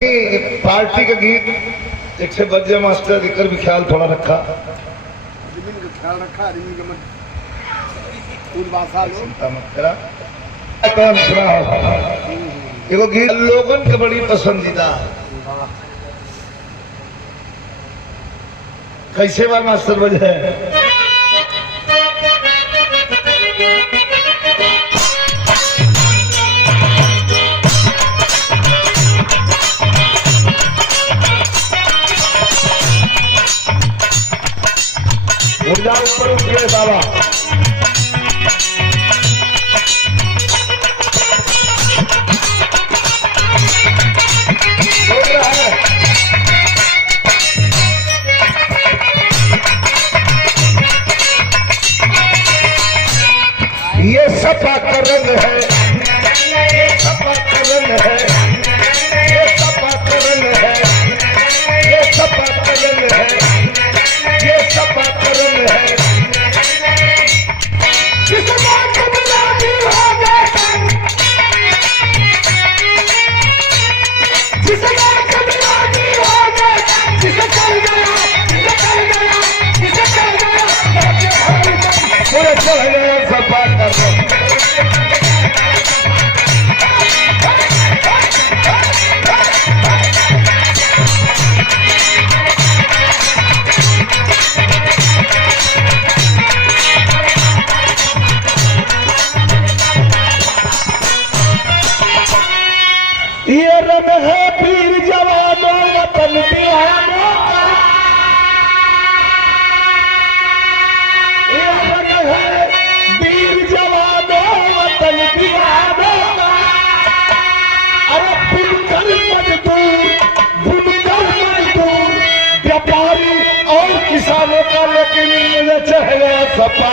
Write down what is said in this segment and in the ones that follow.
Party का गीत एक से बजे मास्टर इकर भी ख्याल थोड़ा रखा जमीन का ख्याल रखा जमीन का मत फूल बासा लो चिंता मत करा। कौन सुना हो देखो गीत लोगन के बड़ी पसंदीदा कैसे बार मास्टर बजे ऊर्जा ऊपर उठ गए बाबा बोल रहा है ये सपा का रंग है, ये सपा का रंग है, ये सपा का रंग है, ये सपा का रंग है, ये सपा का रंग है। जिस बात को गुलाबी हो गए, जिस बात को गुलाबी हो गए, जिसे चल गया, जिसे चल गया, जिसे चल गया, पूरे चल गया सपा का रंग। ये रंग है वीर जवानों वतन बिहारों का, ये रंग है वीर जवानों वतन बिहारों का। अरे बुनकर मजदूर व्यापारी और किसानों का, लेकिन मुझे चढ़ गया सपा।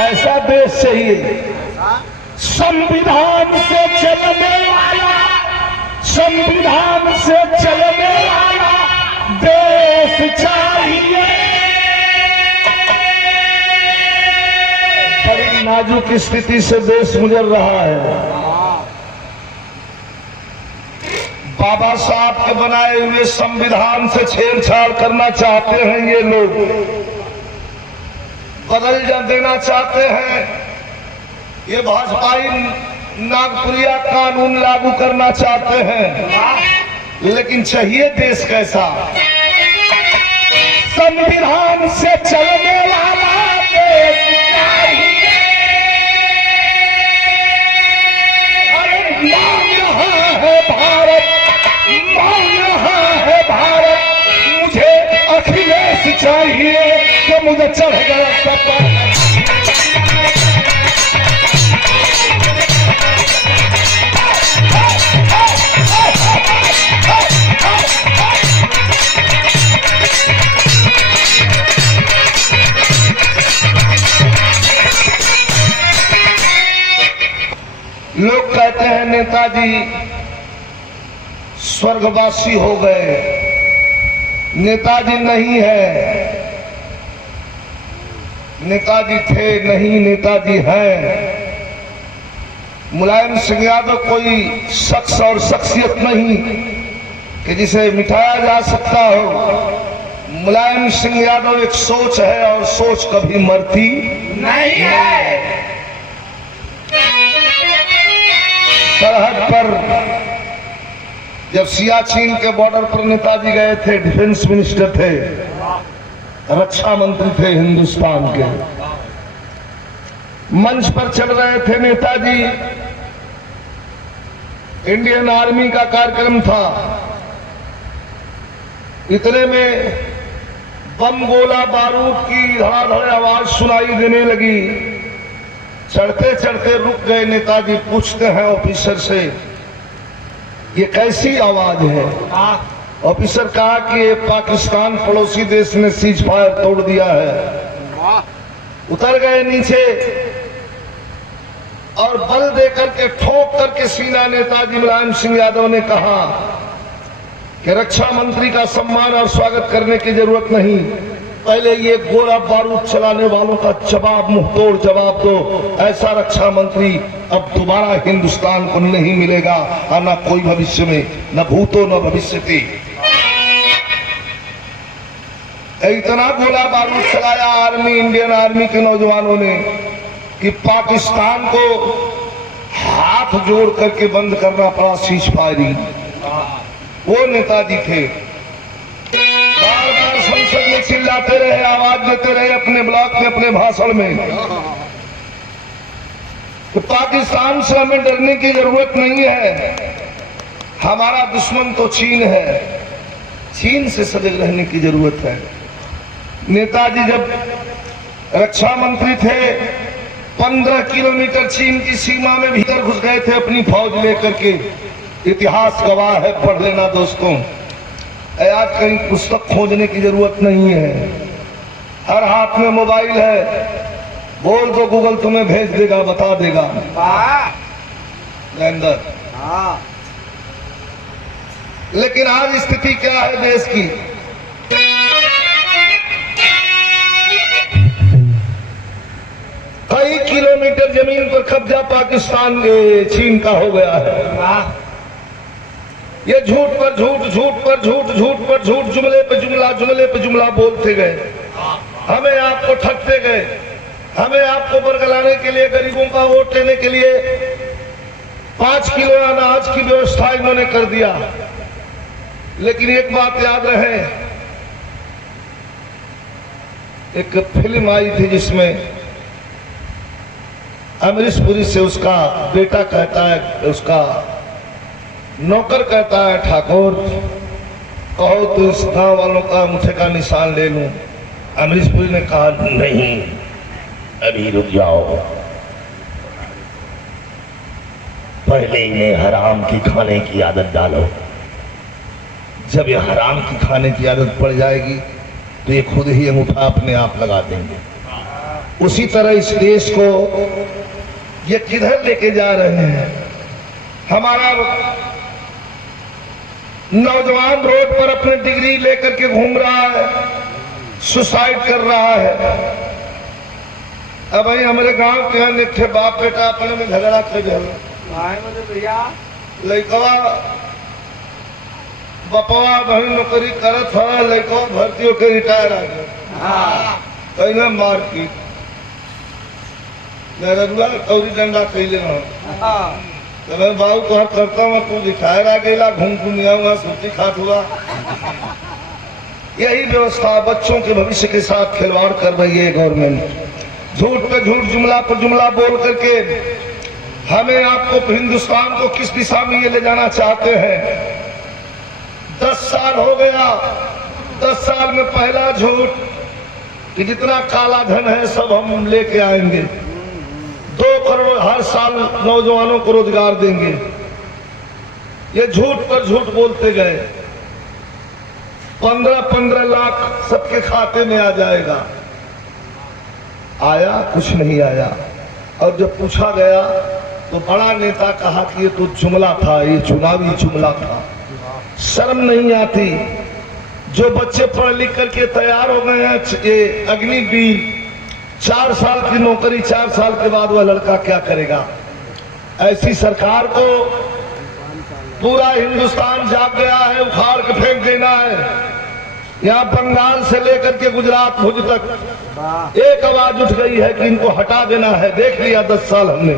ऐसा देश चाहिए संविधान से चलने वाला, संविधान से चलने वाला देश चाहिए। बड़ी नाजुक स्थिति से देश गुजर रहा है। बाबा साहब के बनाए हुए संविधान से छेड़छाड़ करना चाहते हैं ये लोग, बदल देना चाहते हैं। ये भाजपाई नागपुरिया कानून लागू करना चाहते हैं, लेकिन चाहिए देश कैसा? संविधान से चलने वाला देश चाहिए। अरे मांग रहा है भारत, मांग रहा है भारत, मुझे अखिलेश चाहिए तो मुझे चढ़ गया सपा। लोग कहते हैं नेताजी स्वर्गवासी हो गए, नेताजी नहीं है, नेताजी थे नहीं, नेताजी हैं। मुलायम सिंह यादव कोई शख्स और शख्सियत नहीं कि जिसे मिटाया जा सकता हो। मुलायम सिंह यादव एक सोच है और सोच कभी मरती नहीं है। सरहद पर जब सियाचिन के बॉर्डर पर नेताजी गए थे, डिफेंस मिनिस्टर थे, रक्षा मंत्री थे हिंदुस्तान के, मंच पर चल रहे थे नेताजी, इंडियन आर्मी का कार्यक्रम था। इतने में बम गोला बारूद की धड़ाधड़ आवाज सुनाई देने लगी। चढ़ते चढ़ते रुक गए नेताजी, पूछते हैं ऑफिसर से ये कैसी आवाज है? ऑफिसर कहा कि ये पाकिस्तान पड़ोसी देश ने सीज फायर तोड़ दिया है। उतर गए नीचे, और बल देकर के ठोक करके सीना नेताजी मुलायम सिंह यादव ने कहा कि रक्षा मंत्री का सम्मान और स्वागत करने की जरूरत नहीं, पहले ये गोला बारूद चलाने वालों का जवाब, मुंहतोड़ जवाब दो। ऐसा रक्षा मंत्री अब दोबारा हिंदुस्तान को नहीं मिलेगा और न कोई भविष्य में, न भूतो न भविष्यति। इतना गोला बारूद चलाया आर्मी, इंडियन आर्मी के नौजवानों ने कि पाकिस्तान को हाथ जोड़ करके बंद करना पड़ा सीज फायरिंग। वो नेताजी थे, बार बार संसद में चिल्लाते रहे, आवाज देते रहे अपने ब्लॉक में, अपने भाषण में कि पाकिस्तान से हमें डरने की जरूरत नहीं है, हमारा दुश्मन तो चीन है, चीन से सजग रहने की जरूरत है। नेताजी जब रक्षा मंत्री थे 15 किलोमीटर चीन की सीमा में भीतर घुस गए थे अपनी फौज लेकर के। इतिहास गवाह है, पढ़ लेना दोस्तों। आज कहीं पुस्तक खोजने की जरूरत नहीं है, हर हाथ में मोबाइल है, बोल दो गूगल तुम्हें भेज देगा, बता देगा। लेकिन आज स्थिति क्या है देश की? कई किलोमीटर जमीन पर कब्जा पाकिस्तान चीन का हो गया है। ये झूठ पर झूठ, झूठ पर झूठ, झूठ पर झूठ, जुमले पे जुमला, जुमले पे जुमला बोलते गए, हमें आपको ठगते गए, हमें आपको बरगलाने के लिए, गरीबों का वोट लेने के लिए 5 किलो अनाज की व्यवस्था इन्होंने कर दिया। लेकिन एक बात याद रहे, एक फिल्म आई थी जिसमें अमरीश पुरी से उसका बेटा कहता है, उसका नौकर कहता है, ठाकुर कहो तो इस गांव वालों का अंगूठे का निशान ले लूं। अमरीश पुरी ने कहा नहीं, अभी रुक जाओ, पहले इन्हें हराम की खाने की आदत डालो। जब ये हराम की खाने की आदत पड़ जाएगी तो ये खुद ही अंगूठा अपने आप लगा देंगे। उसी तरह इस देश को ये किधर लेके जा रहे हैं? हमारा नौजवान रोड पर अपने डिग्री लेकर के घूम रहा है, सुसाइड कर रहा है। अब भाई हमारे गांव के यहाँ निठे बाप बेटा अपने में झगड़ा कर भैया, लड़कवा बपवा बहन नौकरी करत है, लड़कवा भर्ती होकर रिटायर आ गया, कहीं मारपीट कौरी डंडा कैले तो मैं बाबू तोहर करता हूँ, तू रिटायर आ गया, घूम घूमिया हुआ छुट्टी खात हुआ। यही व्यवस्था बच्चों के भविष्य के साथ खिलवाड़ कर रही है गवर्नमेंट। झूठ पे झूठ, जुमला पर जुमला बोल करके हमें आपको, हिंदुस्तान को किस दिशा में ये ले जाना चाहते हैं? 10 साल हो गया, 10 साल में पहला झूठ कि जितना काला धन है सब हम लेके आएंगे, 2 करोड़ हर साल नौजवानों को रोजगार देंगे। ये झूठ पर झूठ बोलते गए, 15-15 लाख सबके खाते में आ जाएगा। आया? कुछ नहीं आया। और जब पूछा गया तो बड़ा नेता कहा कि ये तो जुमला था, ये चुनावी जुमला था। शर्म नहीं आती? जो बच्चे पढ़ लिख करके तैयार हो गए हैं, ये अग्निवीर, 4 साल की नौकरी, 4 साल के बाद वह लड़का क्या करेगा? ऐसी सरकार को पूरा हिंदुस्तान जाग गया है, उखाड़ के फेंक देना है। यहाँ बंगाल से लेकर के गुजरात भुज तक एक आवाज उठ गई है कि इनको हटा देना है। देख लिया 10 साल हमने।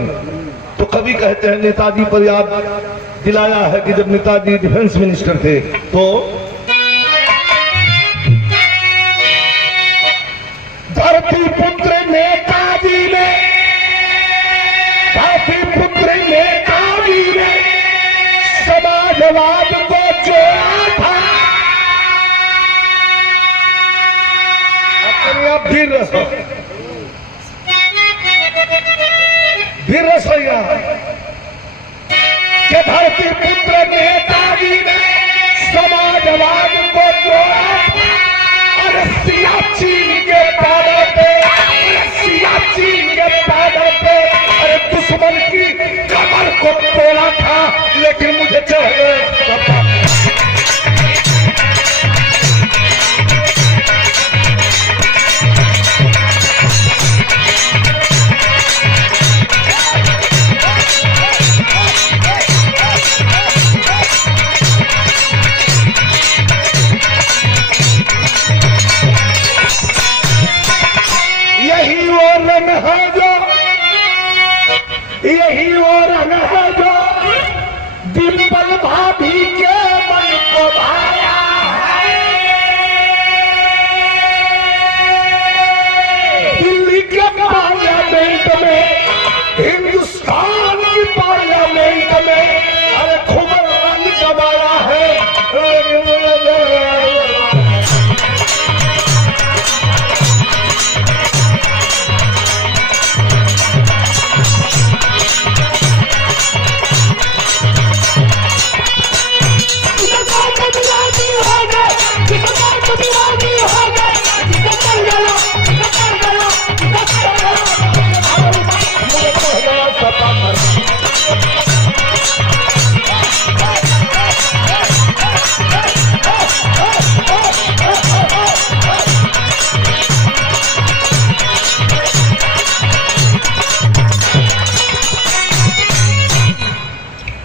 तो कभी कहते हैं नेताजी पर याद दिलाया है कि जब नेताजी डिफेंस मिनिस्टर थे तो धरती पुत्र नेताजी ने, धरती पुत्र नेताजी ने समाजवाद को जोड़ा था। अपने आप वीर रसोईया के धरती पुत्र नेताजी ने समाजवाद को जोड़ा था अरे सियाचिन के बॉर्डर पे, अरे सियाचिन के बॉर्डर पे, अरे दुश्मन की कमर को तोड़ा था, लेकिन